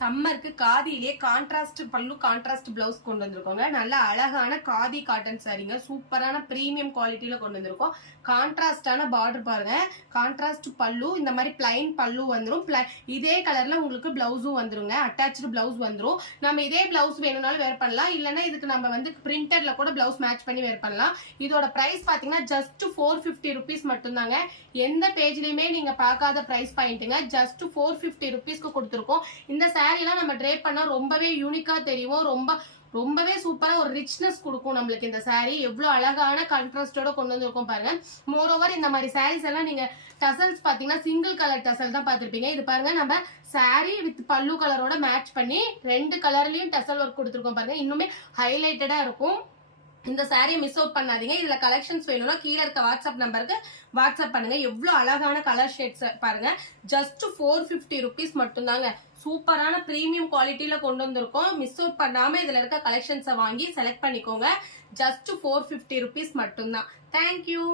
சம்மருக்கு காதியிலே கான்ட்ராஸ்ட் பல்லு contrast blouse கொண்டு வந்திருக்கோங்க. நல்ல அழகான காதி காட்டன் சாரீங்க. சூப்பரான பிரீமியம் குவாலிட்டியில கொண்டு வந்திருக்கோம். கான்ட்ராஸ்டான பார்டர் பாருங்க. கான்ட்ராஸ்ட் பல்லு, இந்த மாதிரி பிளைன் பல்லு வந்துடும். இதே கலர்ல உங்களுக்கு பிளவுஸும் வந்துருங்க. அட்டாச்சு பிளவுஸ் வந்துடும். நம்ம இதே பிளவுஸ் வேணும்னாலும் வேர் பண்ணலாம், இல்லைன்னா இதுக்கு நம்ம வந்து பிரிண்டர்ல கூட பிளவுஸ் மேட்ச் பண்ணி வேர் பண்ணலாம். இதோட பிரைஸ் பாத்தீங்கன்னா ஜஸ்ட் 450 ருபீஸ் மட்டும்தாங்க. எந்த பேஜ்லயுமே நீங்க பார்க்காத பிரைஸ் பாயிண்ட்டுங்க. ஜஸ்ட் 450 ருபீஸ்க்கு கொடுத்துருக்கோம். இந்த சாரீ எல்லாம் நம்ம ட்ரேப் பண்ணா ரொம்பவே யூனிக்கா தெரியும். ரொம்பவே சூப்பரா ஒரு ரிச்னஸ் கொடுக்கும் நம்மளுக்கு இந்த சாரீ. எவ்வளவு அழகான கான்ட்ராஸ்டோட கொண்டு வந்திருக்கோம் பாருங்க. மோரோவர் இந்த மாதிரி சாரீஸ் எல்லாம் நீங்க டசல்ஸ் பாத்தீங்கன்னா சிங்கிள் கலர் டசல் தான் பாத்திருப்பீங்க. இது பாருங்க, நம்ம சாரீ வித் பல்லு கலரோட மேட்ச் பண்ணி 2 கலர்லயும் டசல் ஒர்க் கொடுத்துருக்கோம் பாருங்க. இன்னுமே ஹைலைட்டடா இருக்கும். இந்த சாரியை மிஸ் அவுட் பண்ணாதீங்க. இதுல கலெக்ஷன்ஸ் வேணும்னா கீழே இருக்க வாட்ஸ்அப் நம்பருக்கு வாட்ஸ்அப் பண்ணுங்க. எவ்வளவு அழகான கலர் ஷேட்ஸ் பாருங்க. ஜஸ்ட் 450 ருபீஸ் மட்டும்தாங்க. சூப்பரான பிரீமியம் குவாலிட்டியில கொண்டு வந்திருக்கோம். மிஸ் அவுட் பண்ணாம இதுல இருக்க கலெக்ஷன்ஸை வாங்கி செலக்ட் பண்ணிக்கோங்க. ஜஸ்ட் 450 ருபீஸ் மட்டும்தான். தேங்க்யூ.